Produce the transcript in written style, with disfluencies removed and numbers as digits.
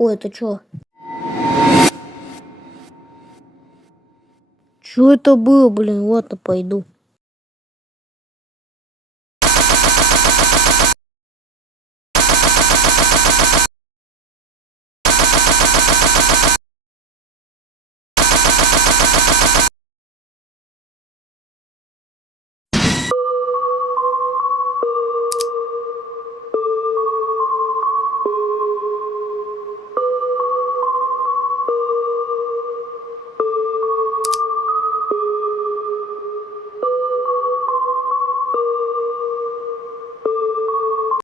Ой, это чё? Чё это было, блин? Ладно, пойду.